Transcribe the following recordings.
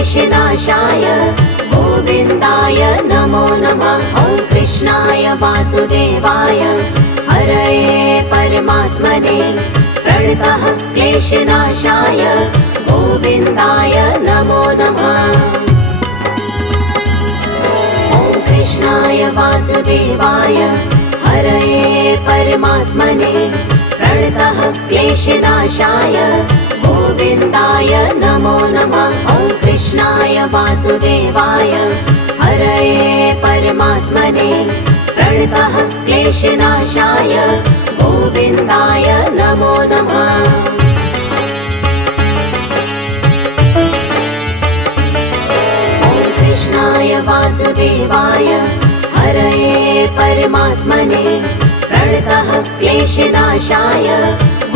क्लेशनाशाय गोविन्दाय नमो नमः। ॐ कृष्णाय वासुदेवाय हरये परमात्मने प्रणतः क्लेशनाशाय गोविन्दाय नमो नमः। ॐ कृष्णाय वासुदेवाय हरये परमात्मने प्रणतः क्लेशनाशाय गोविन्दाय नमो नमः। ॐ कृष्णाय वासुदेवाय हरये परमात्मने प्रणतः क्लेशनाशाय गोविन्दाय नमो नमः। ॐ कृष्णाय वासुदेवाय हरये परमात्मने प्रणतः क्लेशनाशाय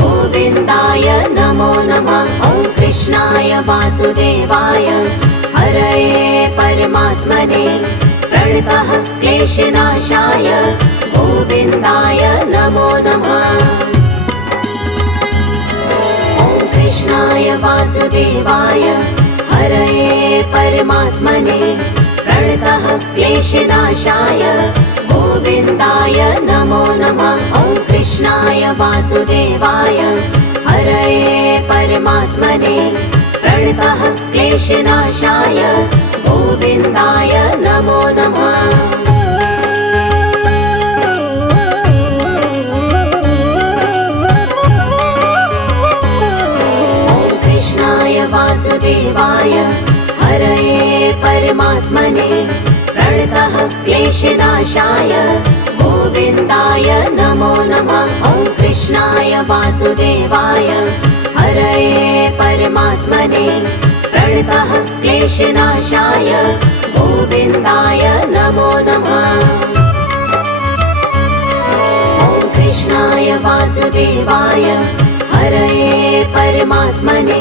गोविन्दाय नमो नमः। ॐ कृष्णाय वासुदेवाय हरये परमात्मने प्रणतः क्लेशनाशाय गोविन्दाय नमो नमः। ॐ कृष्णाय वासुदेवाय हरये परमात्मने प्रणतः क्लेशनाशाय गोविन्दाय नमो नमः। ॐ कृष्णाय वासुदेवाय हरये परमात्मने प्रणतः क्लेशनाशाय गोविन्दाय नमो नमः। ॐ कृष्णाय वासुदेवाय हरये परमात्मने प्रणतः क्लेशनाशाय गोविन्दाय नमो नमः। ॐ कृष्णाय वासुदेवाय हरये परमात्मने प्रणतः क्लेशनाशाय गोविन्दाय नमो नमः। ॐ कृष्णाय वासुदेवाय हरये परमात्मने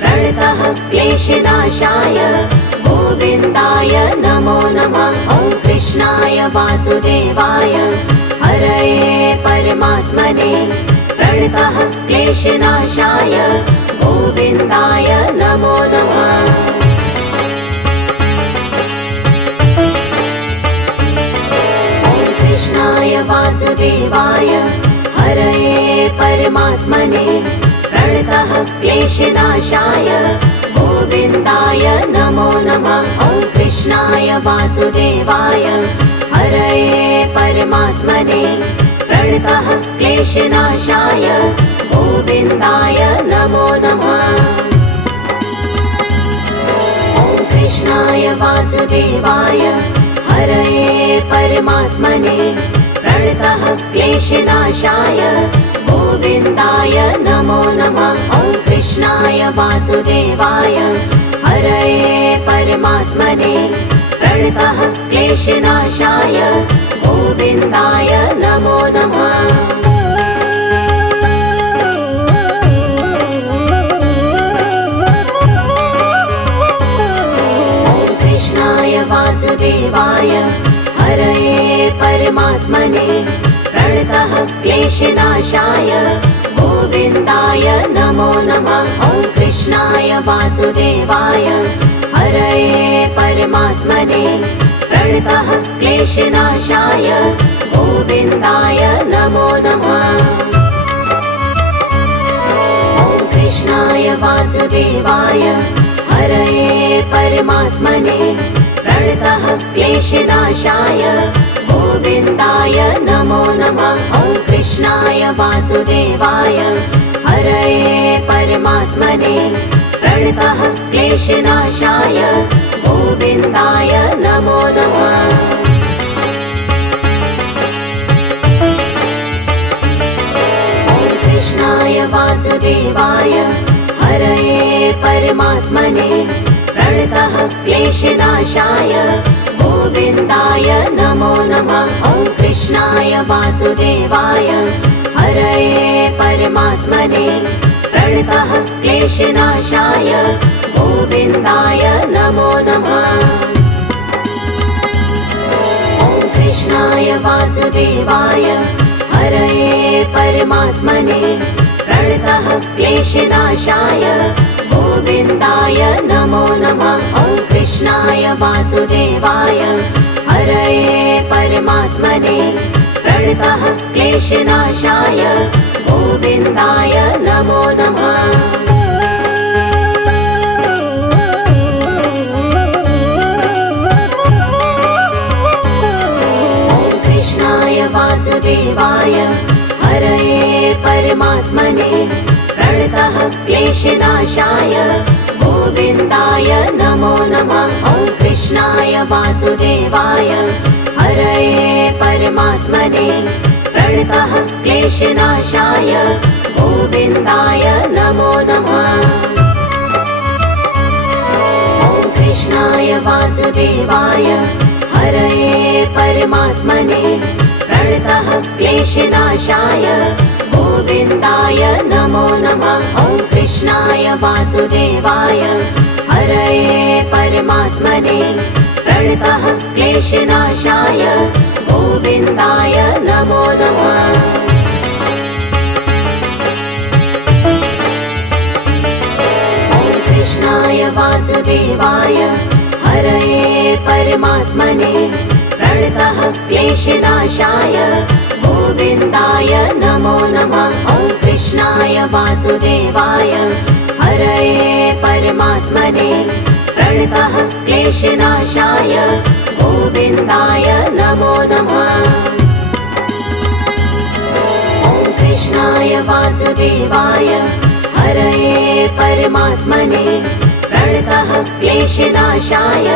प्रणतः क्लेशनाशाय गोविन्दाय नमो नमः। ॐ कृष्णाय वासुदेवाय हरये परमात्मने प्रणतः क्लेशनाशाय गोविन्दाय नमो नमः। ॐ कृष्णाय वासुदेवाय हरये परमात्मने प्रणतः क्लेशनाशाय गोविन्दाय नमो नमः। ॐ कृष्णाय वासुदेवाय हरये परमात्मने प्रणतः क्लेशनाशाय गोविन्दाय नमो नमः। ॐ कृष्णाय वासुदेवाय हरये परमात्मने प्रणतः क्लेशनाशाय गोविन्दाय नमो नमः। ॐ कृष्णाय वासुदेवाय हरये परमात्मने प्रणतः क्लेशनाशाय गोविन्दाय नमो नमः। ॐ कृष्णाय वासुदेवाय हरये परमात्मने प्रणतः क्लेशनाशाय गोविन्दाय नमो नमः। ॐ कृष्णाय वासुदेवाय हरये परमात्मने प्रणतः क्लेशनाशाय गोविन्दाय नमो नमः। ॐ कृष्णाय वासुदेवाय हरये परमात्मने प्रणतः क्लेशनाशाय गोविन्दाय नमो नमः। ॐ कृष्णाय वासुदेवाय हरये परमात्मने प्रणतः क्लेशनाशाय गोविन्दाय नमो नमः। ॐ कृष्णाय वासुदेवाय हरये परमात्मने प्रणतः क्लेशनाशाय गोविन्दाय नमो नमः। ॐ कृष्णाय वासुदेवाय हरये परमात्मने प्रणतः क्लेशनाशाय गोविन्दाय नमो नमः। ॐ कृष्णाय वासुदेवाय हरये परमात्मने प्रणतः क्लेशनाशाय गोविन्दाय नमो नमः। वासुदेवाय हरये परमात्मने प्रणतः क्लेशनाशाय गोविन्दाय नमो नमः। वासुदेवाय हरये परमात्मने प्रणतः क्लेशनाशाय गोविन्दाय नमो नमः। ॐ कृष्णाय वासुदेवाय हरये परमात्मने प्रणतः क्लेशनाशाय गोविन्दाय नमो नमः। ॐ कृष्णाय वासुदेवाय हरये परमात्मने प्रणतः क्लेशनाशाय गोविन्दाय नमो नमः। ॐ कृष्णाय वासुदेवाय हरये परमात्मने प्रणतः क्लेशनाशाय गोविन्दाय नमो नमः। ॐ कृष्णाय वासुदेवाय हरये परमात्मने प्रणतः क्लेशनाशाय गोविन्दाय नमो नमः। ॐ कृष्णाय वासुदेवाय हरये परमात्मने प्रणतः क्लेशनाशाय गोविन्दाय नमो नमः। ॐ कृष्णाय वासुदेवाय हरये परमात्मने प्रणतः क्लेशनाशाय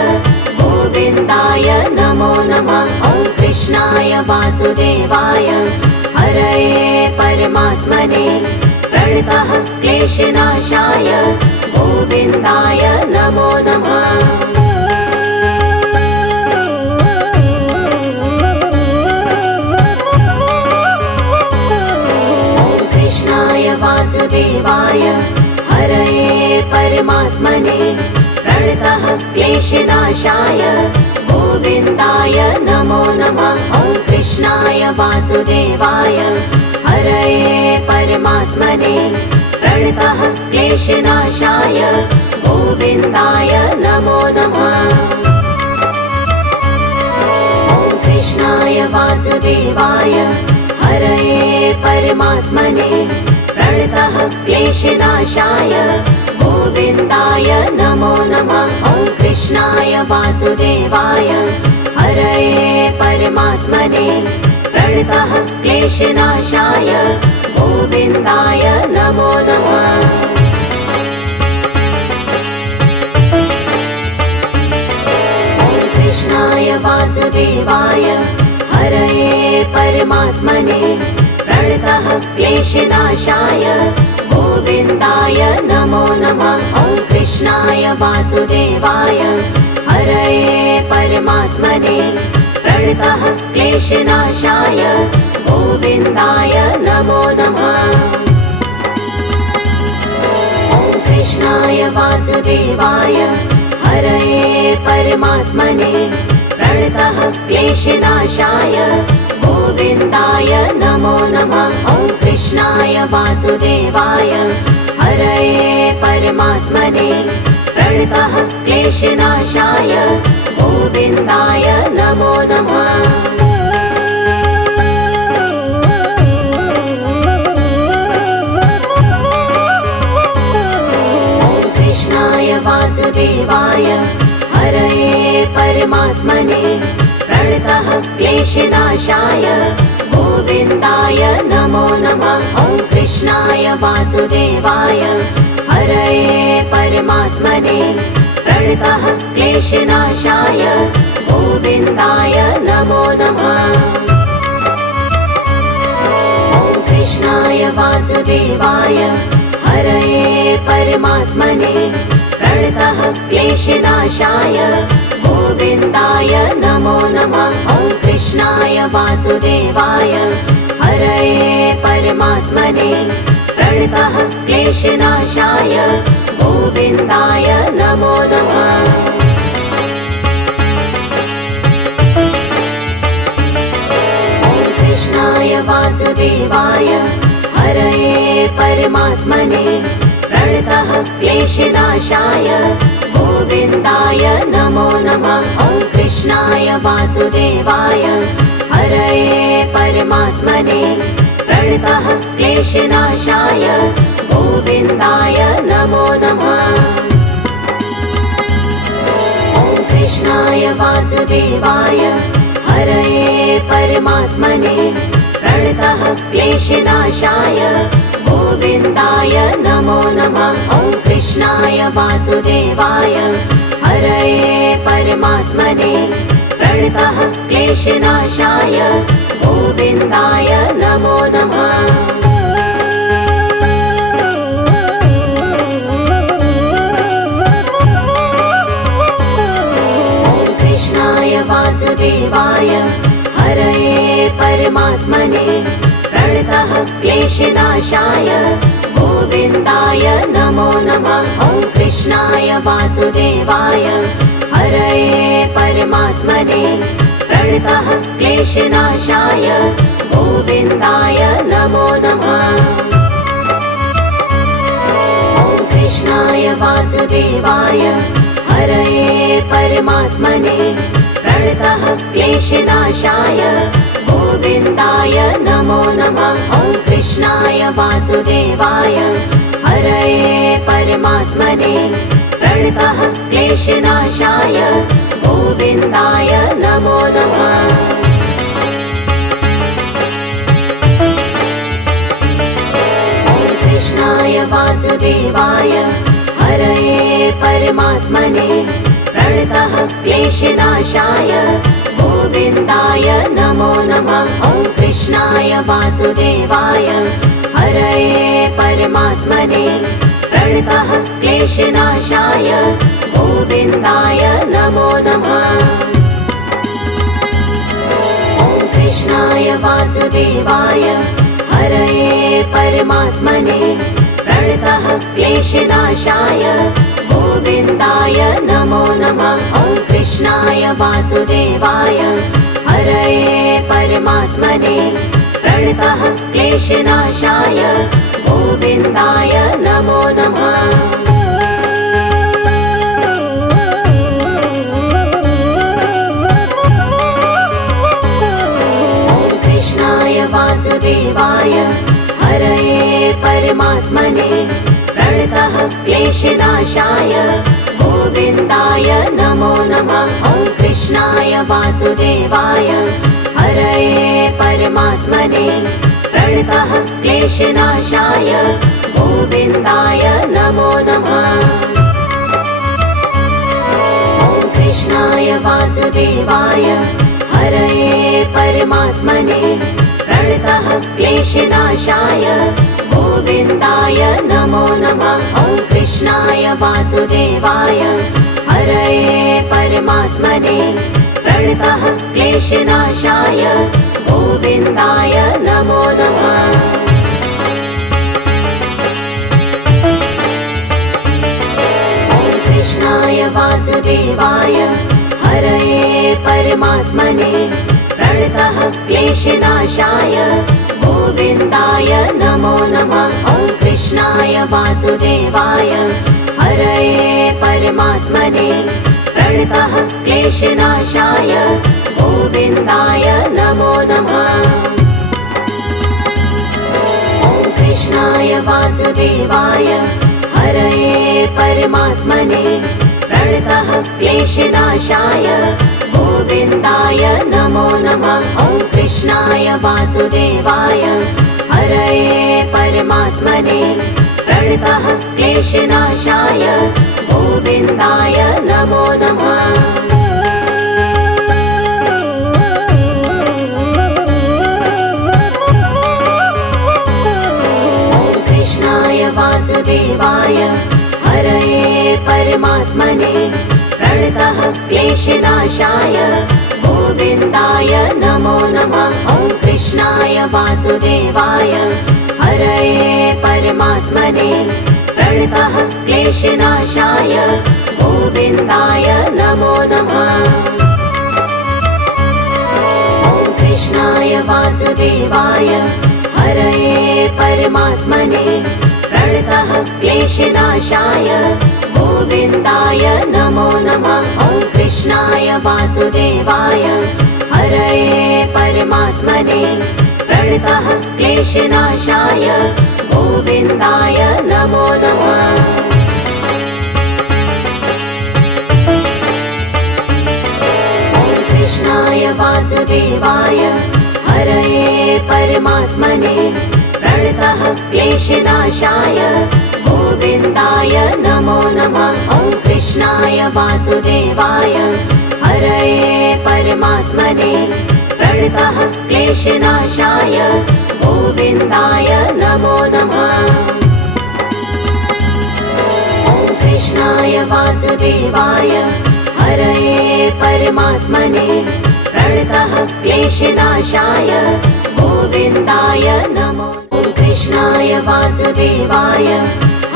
गोविन्दाय नमो नमः। ॐ कृष्णाय वासुदेवाय हरये परमात्मने प्रणतः क्लेशनाशाय गोविन्दाय नमो नमः। ॐ कृष्णाय वासुदेवाय हरये परमात्मने प्रणतः क्लेशनाशाय गोविन्दाय नमो नमः। ॐ कृष्णाय वासुदेवाय हरये परमात्मने प्रणतः क्लेशनाशाय गोविन्दाय नमो नमः। ॐ कृष्णाय वासुदेवाय हरये परमात्मने प्रणतः क्लेशनाशाय गोविन्दाय नमो नमः। ॐ कृष्णाय वासुदेवाय हरये परमात्मने प्रणतः क्लेशनाशाय गोविन्दाय नमो नमः। ॐ कृष्णाय वासुदेवाय हरये परमात्मने प्रणतः क्लेशनाशाय गोविन्दाय नमो नमः। ॐ कृष्णाय वासुदेवाय हरये परमात्मने प्रणतः क्लेशनाशाय गोविन्दाय नमो नमः। ॐ कृष्णाय वासुदेवाय हरये परमात्मने प्रणतः क्लेशनाशाय गोविन्दाय नमो नमः। ॐ कृष्णाय वासुदेवाय हरये परमात्मने प्रणतः क्लेशनाशाय गोविन्दाय नमो नमः। ॐ कृष्णाय वासुदेवाय हरये परमात्मने प्रणतः क्लेशनाशाय गोविन्दाय नमो नमः। ॐ कृष्णाय वासुदेवाय हरये परमात्मने प्रणतः क्लेशनाशाय गोविन्दाय नमो नमः। ॐ कृष्णाय वासुदेवाय हरये परमात्मने प्रणतः क्लेशनाशाय गोविन्दाय नमो नमः। ॐ कृष्णाय वासुदेवाय हरये परमात्मने प्रणतः क्लेशनाशाय गोविन्दाय नमो नमः। ॐ कृष्णाय वासुदेवाय हरये परमात्मने प्रणतः क्लेशनाशाय गोविन्दाय नमो नमः। वासुदेवाय हरये परमात्मने प्रणतः क्लेशनाशाय गोविन्दाय नमो नमः। ॐ कृष्णाय वासुदेवाय हरये परमात्मने प्रणतः क्लेशनाशाय गोविन्दाय नमो नमः। ॐ कृष्णाय वासुदेवाय हरये परमात्मने प्रणतः क्लेशनाशाय गोविन्दाय नमो नमः। ॐ कृष्णाय वासुदेवाय हरये परमात्मने प्रणतः क्लेशनाशाय गोविन्दाय नमो नमः। ॐ कृष्णाय वासुदेवाय हरये परमात्मने प्रणतः क्लेशनाशाय गोविन्दाय नमो नमः। ॐ कृष्णाय वासुदेवाय हरये परमात्मने प्रणतः क्लेशनाशाय गोविन्दाय नमो नमः। ॐ कृष्णाय वासुदेवाय हरये परमात्मने प्रणतः क्लेशनाशाय गोविन्दाय नमो नमः। ॐ कृष्णाय वासुदेवाय हरये परमात्मने प्रणतः क्लेशनाशाय गोविन्दाय नमो नमः। ॐ कृष्णाय वासुदेवाय हरये परमात्मने प्रणतः क्लेशनाशाय गोविन्दाय नमो नमः। ॐ कृष्णाय वासुदेवाय हरये परमात्मने प्रणतः क्लेशनाशाय गोविन्दाय नमो नमः। ॐ कृष्णाय वासुदेवाय हरये परमात्मने प्रणतः क्लेशनाशाय गोविन्दाय नमो नमः। ॐ कृष्णाय वासुदेवाय हरये परमात्मने प्रणतः क्लेशनाशाय गोविन्दाय नमो नमः। ॐ कृष्णाय वासुदेवाय हरये परमात्मने प्रणतः क्लेशनाशाय गोविन्दाय नमो नमः। ॐ कृष्णाय वासुदेवाय हरये परमात्मने प्रणतः क्लेशनाशाय गोविन्दाय नमो नमः। ॐ कृष्णाय वासुदेवाय हरये परमात्मने प्रणतः क्लेशनाशाय गोविन्दाय नमो नमः। ॐ कृष्णाय वासुदेवाय हरये परमात्मने प्रणतः क्लेशनाशाय गोविन्दाय नमो नमः। ॐ कृष्णाय वासुदेवाय हरये परमात्मने प्रणतः क्लेशनाशाय गोविन्दाय नमो नमः। ॐ कृष्णाय वासुदेवाय हरये परमात्मने प्रणतः क्लेशनाशाय गोविन्दाय नमो नमः। ॐ कृष्णाय वासुदेवाय हरये परमात्मने प्रणतः क्लेशनाशाय गोविन्दाय नमो नमः। ॐ कृष्णाय वासुदेवाय हरये परमात्मने प्रणतः क्लेशनाशाय गोविन्दाय नमो नमः। ॐ कृष्णाय वासुदेवाय हरये परमात्मने प्रणतः क्लेशनाशाय गोविन्दाय नमो नमः। ॐ कृष्णाय वासुदेवाय हरये परमात्मने प्रणतः क्लेशनाशाय गोविन्दाय नमो नमः। ॐ कृष्णाय वासुदेवाय क्लेशनाशाय गोविन्दाय नमो नमः। कृष्णाय वासुदेवाय हरये परमात्मने प्रणतः क्लेशनाशाय गोविन्दाय नमो नमः। ॐ कृष्णाय वासुदेवाय हरये परमात्मने प्रणतः क्लेशनाशाय गोविन्दाय नमो नमः। ॐ कृष्णाय वासुदेवाय हरये परमात्मने प्रणतः क्लेशनाशाय गोविन्दाय नमो। ॐ कृष्णाय वासुदेवाय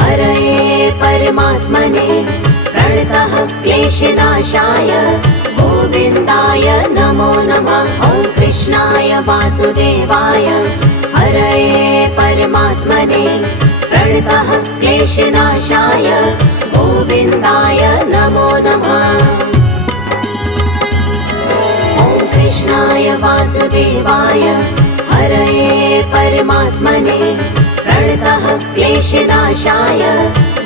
हरये परमात्मने प्रणतः क्लेशनाशाय गोविन्दाय नमो नमः। ॐ कृष्णाय वासुदेवाय हरये परमात्मने प्रणतः क्लेशनाशाय गोविन्दाय नमो नमः। ॐ कृष्णाय वासुदेवाय हरये परमात्मने प्रणतः क्लेशनाशाय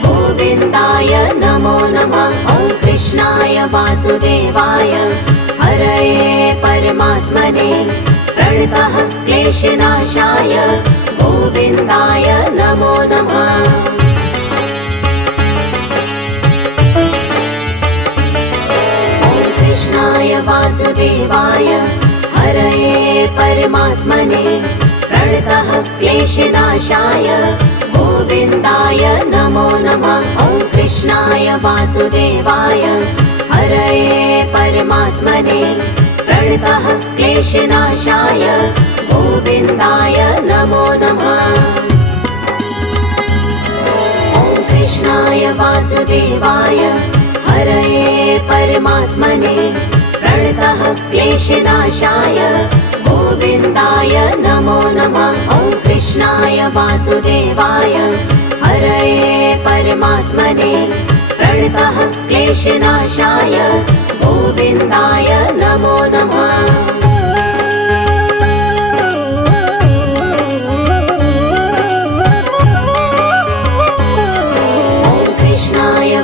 गोविन्दाय नमो नमः। ॐ कृष्णाय वासुदेवाय हरये परमात्मने प्रणतः क्लेशनाशाय गोविन्दाय नमो नमः। कृष्णाय वासुदेवाय हरये परमात्मने प्रणतः क्लेशनाशाय गोविन्दाय नमो नमः। ॐ कृष्णाय वासुदेवाय हरये परमात्मने प्रणतः क्लेशनाशाय गोविन्दाय नमो नमः। ॐ कृष्णाय वासुदेवाय हरये परमात्मने प्रणतः क्लेशनाशाय गोविन्दाय नमो नमः। ॐ कृष्णाय वासुदेवाय हरये परमात्मने प्रणतः क्लेशनाशाय गोविन्दाय नमो नमः।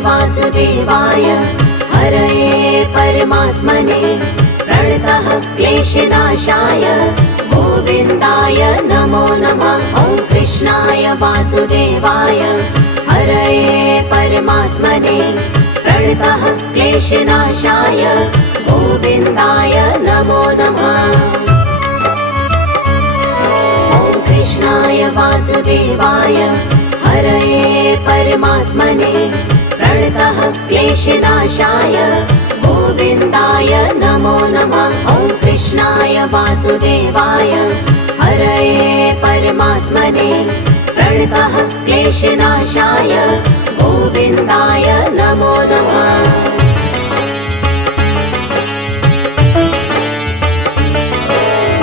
वासुदेवाय हरये परमात्मने प्रणतः क्लेशनाशाय गोविन्दाय नमो नमः। ॐ कृष्णाय वासुदेवाय हरये परमात्मने प्रणतः क्लेशनाशाय गोविन्दाय नमो नमः। ॐ कृष्णाय वासुदेवाय हरये परमात्मने प्रणतः क्लेशनाशाय गोविन्दाय नमो नमः। ॐ कृष्णाय वासुदेवाय हरये परमात्मने प्रणतः क्लेशनाशाय गोविन्दाय नमो नमः।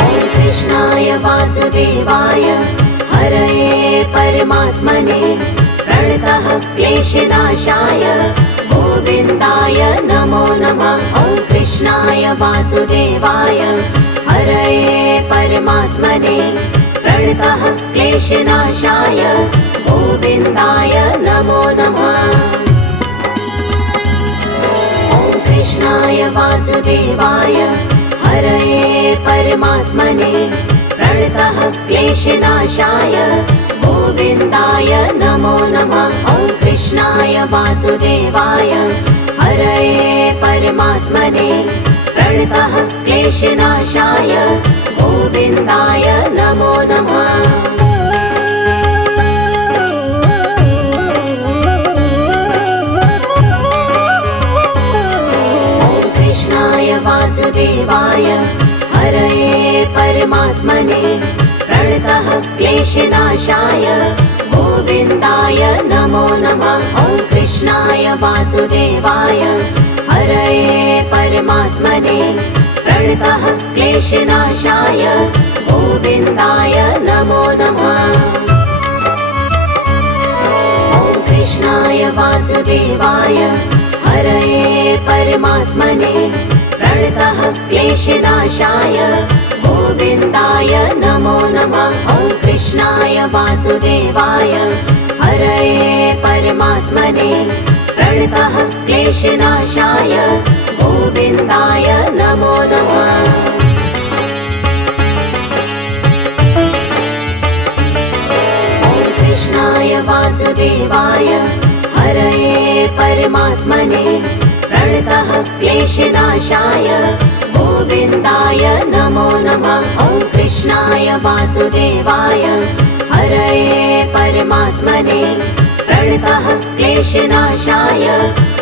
ॐ कृष्णाय वासुदेवाय हरये परमात्मने प्रणतः क्लेशनाशाय गोविन्दाय नमो नमः। ॐ कृष्णाय वासुदेवाय हरये परमात्मने प्रणतः क्लेशनाशाय गोविन्दाय नमो नमः। ॐ कृष्णाय वासुदेवाय हरये परमात्मने प्रणतः क्लेशनाशाय गोविन्दाय नमो नमः। ॐ कृष्णाय वासुदेवाय हरये परमात्मने प्रणतः क्लेशनाशाय गोविन्दाय नमो नमः। ॐ कृष्णाय वासुदेवाय हरये परमात्मने प्रणतः क्लेशनाशाय गोविन्दाय नमो नमः। ॐ कृष्णाय वासुदेवाय हरये परमात्मने प्रणतः क्लेशनाशाय गोविन्दाय नमो नमः। ॐ कृष्णाय वासुदेवाय हरये परमात्मने प्रणतः क्लेशनाशाय गोविन्दाय नमो नमः। ॐ कृष्णाय कृष्णाय वासुदेवाय हरये परमात्मने प्रणतः क्लेशनाशाय गोविन्दाय नमो नमः। कृष्णाय वासुदेवाय हरये परमात्मने प्रणतः क्लेशनाशाय गोविन्दाय नमो नमः। ॐ कृष्णाय वासुदेवाय हरये परमात्मने प्रणतः क्लेशनाशाय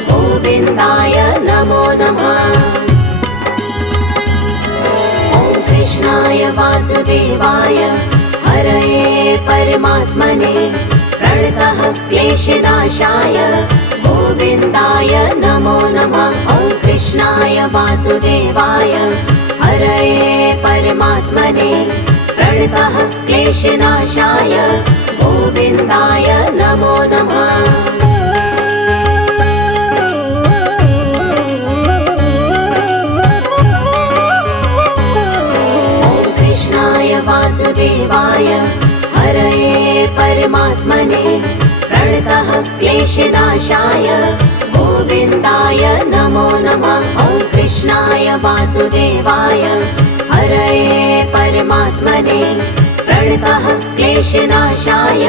गोविन्दाय नमो नमः। ॐ कृष्णाय वासुदेवाय हरये परमात्मने प्रणतः क्लेशनाशाय गोविन्दाय नमो नमः। ॐ कृष्णाय वासुदेवाय हरये परमात्मने प्रणतः क्लेशनाशाय गोविन्दाय नमो नमः। वासुदेवाय हरये परमात्मने प्रणतः क्लेशनाशाय गोविन्दाय नमो नमः। ॐ कृष्णाय वासुदेवाय हरये परमात्मने प्रणतः क्लेशनाशाय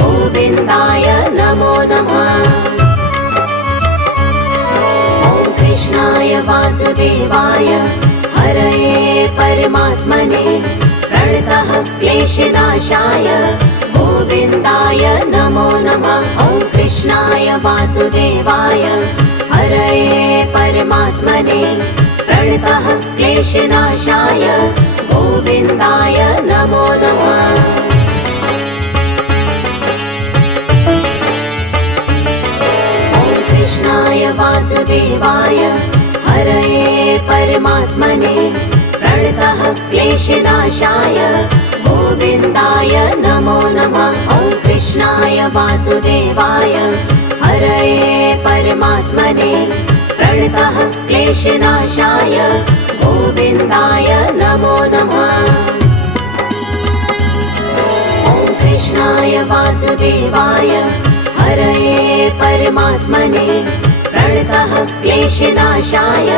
गोविन्दाय नमो नमः। ॐ कृष्णाय वासुदेवाय हरये परमात्मने प्रणतः क्लेशनाशाय गोविन्दाय नमो नमः। ॐ कृष्णाय वासुदेवाय हरये परमात्मने प्रणतः क्लेशनाशाय गोविन्दाय नमो नमः। ॐ कृष्णाय वासुदेवाय हरये परमात्मने प्रणतः क्लेशनाशाय गोविन्दाय नमो नमः। ॐ कृष्णाय वासुदेवाय हरये परमात्मने प्रणतः क्लेशनाशाय गोविन्दाय नमो नमः। ॐ कृष्णाय वासुदेवाय हरये परमात्मने प्रणतः क्लेशनाशाय